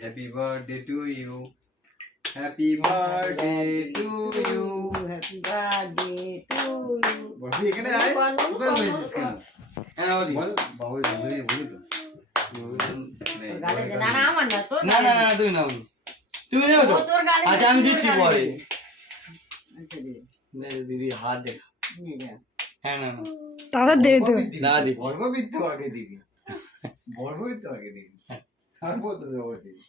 Happy birthday to you, happy birthday to you. Happy birthday to you. বলবি এখানে আয়, করে বলছিস কেন? হ্যাঁ বলি বল বাবু বলি বলি তো। গালে দে। না না আমার না তোর না না না তুমি নাও তুমি নেও তো তোর গালে আচ্ছা আমি দিচ্ছি পরে আচ্ছা দে নে, দিদি হাত দেখা নে যা হ্যাঁ না না দাদা দে তো না দিচ্ছি বর্গবিদ তো আগে দিবি, বর্গবিদ তো আগে দিবি, তারপর তো জবাব দিবি।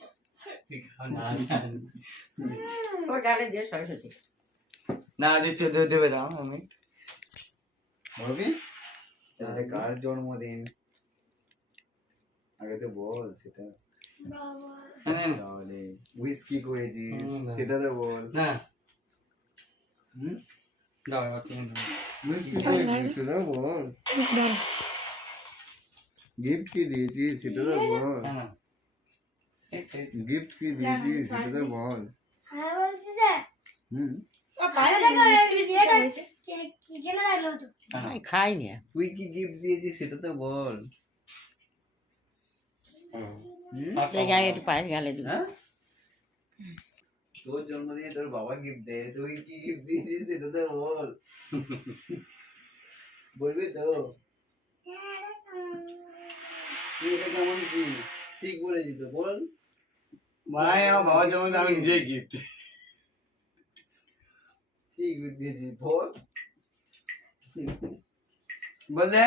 না, না, তোর গালে দে সরস্বতী। না দিচ্ছি দেবে দাও আমি বলবি তাহলে কার জন্মদিন আগে তো বল সেটা। হ্যাঁ, না, তাহলে উইস কি করেছিস হুম, সেটা তো বল। না হুম, দাও এবার তুমি দাও। উইস কি করেছিস সেটা বল। গিফট কি দিয়েছিস সেটা তো বল। হ্যাঁ না এই, গিফট কি দিয়েছিস সেটা তো বল। হুম, হ্যাঁ না। আমি খাইনি তুই কি গিফট দিয়েছিস সেটা তো বল। হুম। হুম? এই জায়গায় একটু পায়েস গালে দিবি। হ্যাঁ? তোর জন্মদিনে তোর বাবা গিফট দেয়, তুই কি গিফট দিয়েছিস সেটা তো বল। বলবি তো? তুই এটা কেমন কি ঠিক বলেছিস তো বল। ভাই আমার বাবার জন্য আমি নিজেই গিফট কি গিফট দিয়েছিস বল। বললে